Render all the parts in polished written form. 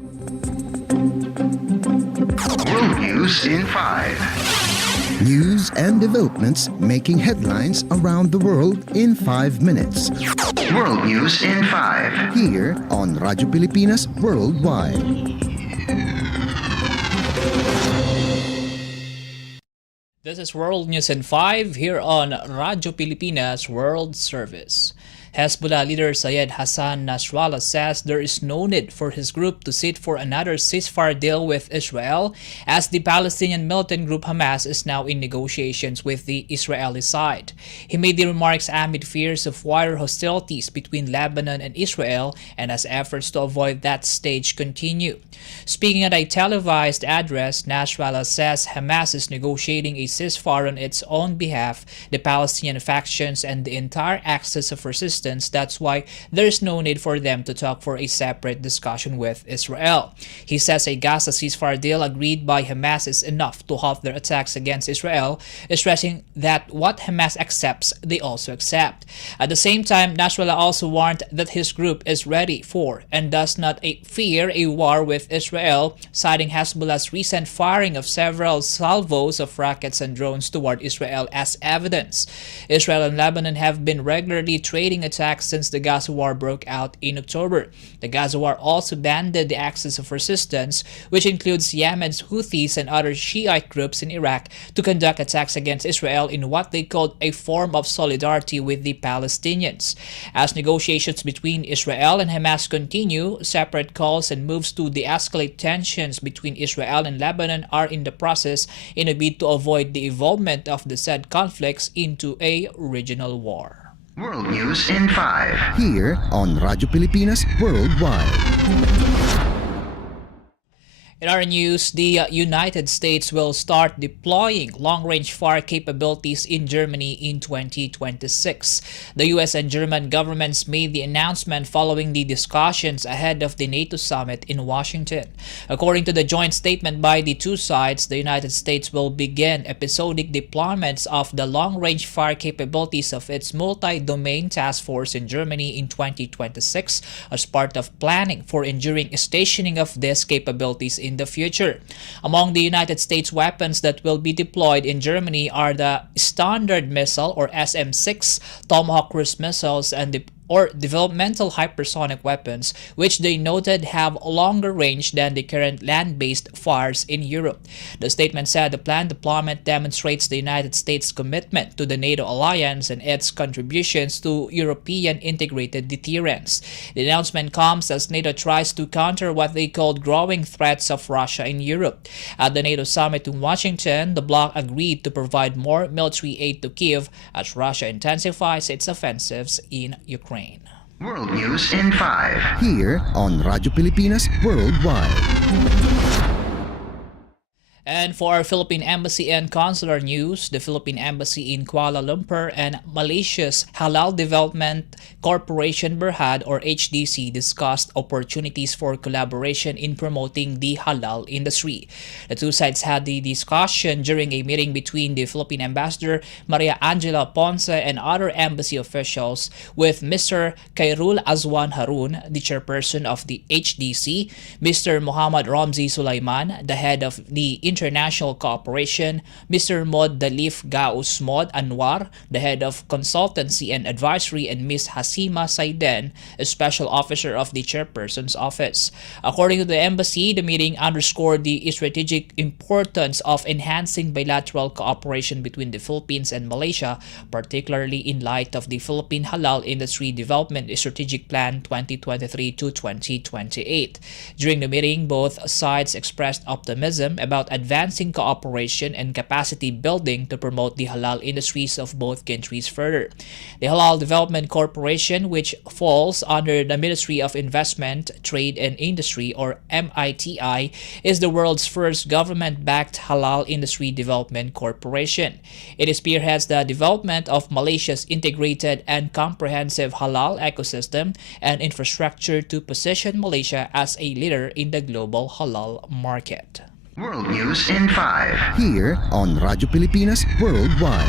World News in 5. News and developments making headlines around the world in 5 minutes. World News in 5. Here on Radyo Pilipinas Worldwide. This is World News in 5 here on Radyo Pilipinas World Service. Hezbollah leader Syed Hassan Nasrallah says there is no need for his group to sit for another ceasefire deal with Israel, as the Palestinian militant group Hamas is now in negotiations with the Israeli side. He made the remarks amid fears of wider hostilities between Lebanon and Israel and as efforts to avoid that stage continue. Speaking at a televised address, Nasrallah says Hamas is negotiating a ceasefire on its own behalf, the Palestinian factions, and the entire axis of resistance. That's why there is no need for them to talk for a separate discussion with Israel. He says a Gaza ceasefire deal agreed by Hamas is enough to halt their attacks against Israel, stressing that what Hamas accepts, they also accept. At the same time, Nasrallah also warned that his group is ready for and does not fear a war with Israel, citing Hezbollah's recent firing of several salvos of rockets and drones toward Israel as evidence. Israel and Lebanon have been regularly trading attacks since the Gaza War broke out in October. The Gaza War also banded the axis of resistance, which includes Yemen's Houthis and other Shiite groups in Iraq, to conduct attacks against Israel in what they called a form of solidarity with the Palestinians. As negotiations between Israel and Hamas continue, separate calls and moves to de-escalate tensions between Israel and Lebanon are in the process in a bid to avoid the evolvement of the said conflicts into a regional war. World News in 5. Here on Radyo Pilipinas Worldwide. In our news, the United States will start deploying long-range fire capabilities in Germany in 2026. The US and German governments made the announcement following the discussions ahead of the NATO summit in Washington. According to the joint statement by the two sides, the United States will begin episodic deployments of the long-range fire capabilities of its multi-domain task force in Germany in 2026 as part of planning for enduring stationing of these capabilities in the future. Among the United States weapons that will be deployed in Germany are the Standard Missile or SM-6, Tomahawk cruise missiles, and the developmental hypersonic weapons, which they noted have longer range than the current land-based fires in Europe. The statement said the planned deployment demonstrates the United States' commitment to the NATO alliance and its contributions to European integrated deterrence. The announcement comes as NATO tries to counter what they called growing threats of Russia in Europe. At the NATO summit in Washington, the bloc agreed to provide more military aid to Kyiv as Russia intensifies its offensives in Ukraine. World News in 5. Here on Radyo Pilipinas Worldwide. And for our Philippine Embassy and Consular news, the Philippine Embassy in Kuala Lumpur and Malaysia's Halal Development Corporation Berhad or HDC discussed opportunities for collaboration in promoting the halal industry. The two sides had the discussion during a meeting between the Philippine Ambassador Maria Angela Ponce and other embassy officials with Mr. Khairul Azwan Harun, the chairperson of the HDC, Mr. Muhammad Ramzi Sulaiman, the head of the International Cooperation, Mr. Mod Dalif Gaus Mod Anwar, the head of Consultancy and Advisory, and Ms. Hasima Saiden, a special officer of the chairperson's office. According to the embassy, the meeting underscored the strategic importance of enhancing bilateral cooperation between the Philippines and Malaysia, particularly in light of the Philippine Halal Industry Development Strategic Plan 2023 to 2028. During the meeting, both sides expressed optimism about advancing cooperation and capacity building to promote the halal industries of both countries further. The Halal Development Corporation, which falls under the Ministry of Investment, Trade and Industry or MITI, is the world's first government-backed halal industry development corporation. It spearheads the development of Malaysia's integrated and comprehensive halal ecosystem and infrastructure to position Malaysia as a leader in the global halal market. World News in 5. Here on Radyo Pilipinas Worldwide.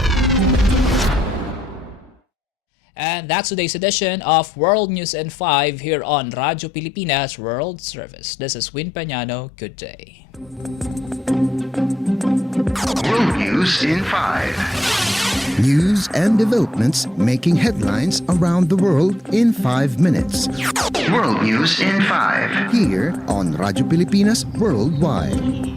And that's today's edition of World News in 5 here on Radyo Pilipinas World Service. This is Peñano. Good day. World News in 5. News and developments making headlines around the world in 5 minutes. World News in 5. Here on Radyo Pilipinas Worldwide.